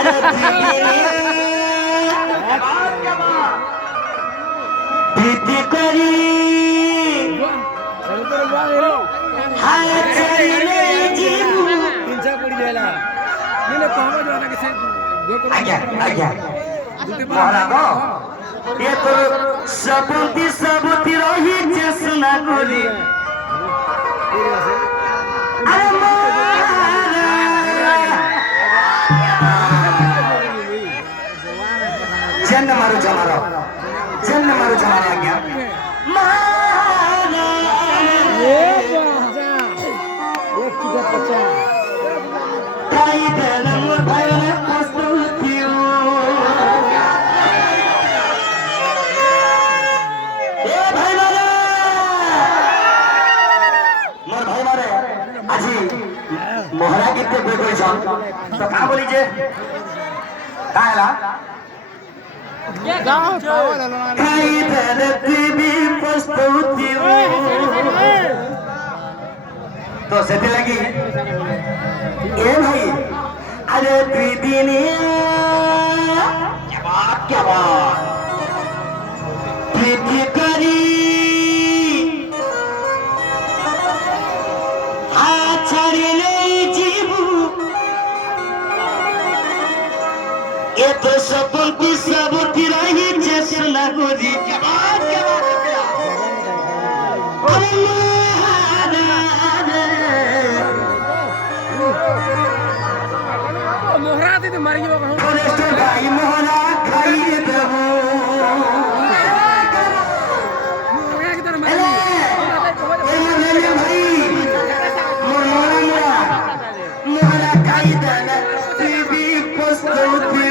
अरे प्रीति करी हाय चले जीवू आज्ञा आज्ञा महाराज ये तो सबुती रही चेष्टा करी जन्न मारू जमारो आज्ञा भाई मारे आज मोहरा गीत तो क्या बोली जे तो से लगी ए भाई अरे प्रीति क्या बात प्रीति करी ये तो सबूती रही चेष्टा करी क्या बात मोहरा दी तो मरी भाई मोहरा खाई देबो मोहरा की तरह भाई मोहरा खाई देना भी पस्तौती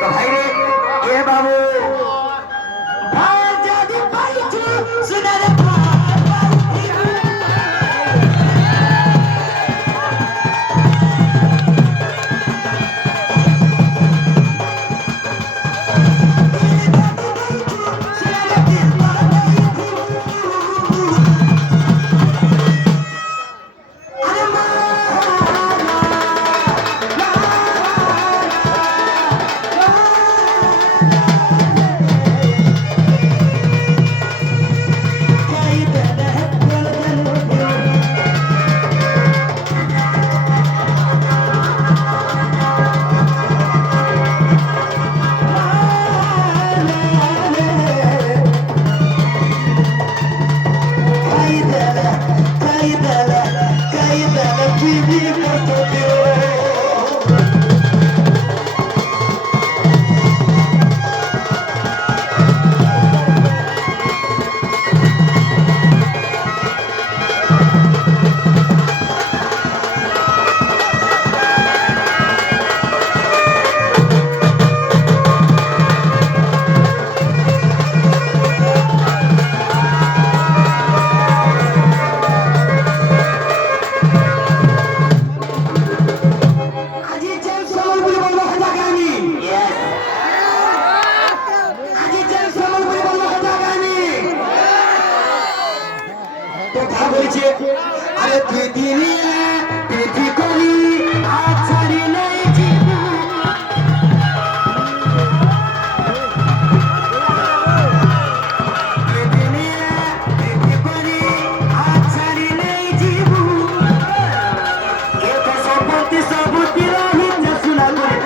तो भाई रे ए बाबू भाई जदी पाइछु सुना रे अरे प्रीति करी आछाड़ी नहीं जीवू प्रीति करी आछाड़ी नहीं जीवू ये तो सबूती रही सुना माला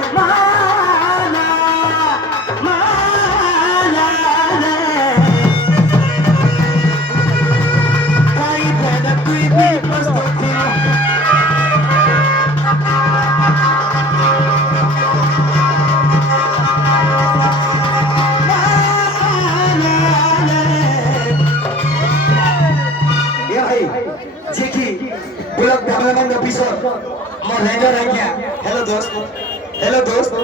हेलो दोस्त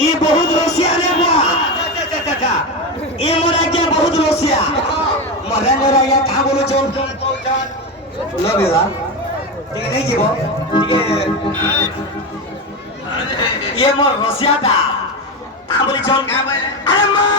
ये बहुत रोसिया रे बुआ ये मोरा क्या बहुत रोसिया मोरा या कहां बोलो चल लो बेला ठीक नहीं जीवो ये मोर रोसिया था कहां बोली चल अरे मां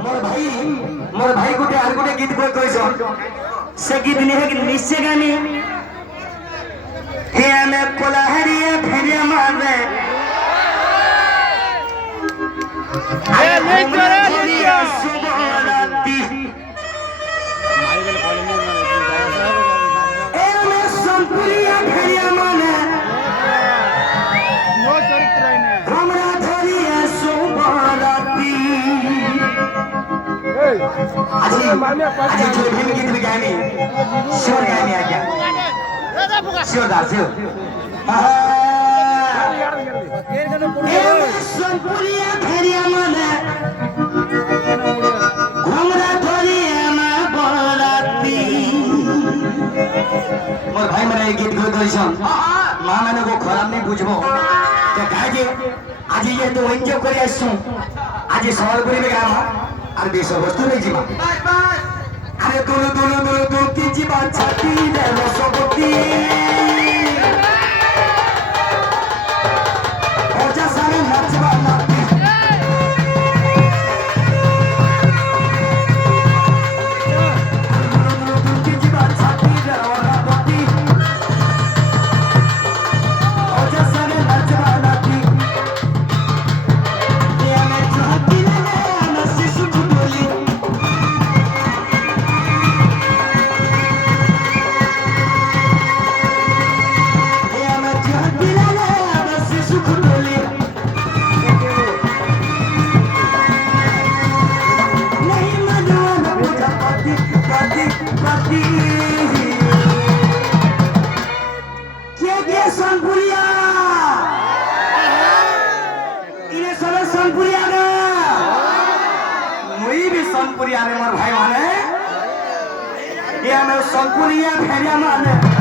मोर भाई गुटे आर गुटे गीत कोई कइसन से गीत निहे कि निश्चय गानी हे में कोलाहरिया फेरिया मारे ए नहीं करे लिया सुबहराती ए में संपुरिया फेरिया माने नो चरित्र है हमरा धरिया सुबहराती आज जो फिल्म गीत में गाने श्योर गाने आ क्या श्योर दास संपुरिया फेरिया माने घुमरा धरिया में बराती मोर भाई मेरा गीत गो कइसन मां माने को खराब नहीं बुझबो तो काजे आज ये तो एंजॉय करि आसु आज संबलपुरी में गाम আর বেশ অবস্থা নেই জীবা আরে দুলু দুলু দুলু দুলকি জীবা ছাতি রে রসবতী ওজা সারে নাচবা নাতি দুলকি জীবা ছাতি রে রসবতী ওজা সারে নাচবা নাতি सोनपुरिया में मोर भाई माने ये हमें सोनपुरिया फेरिया माने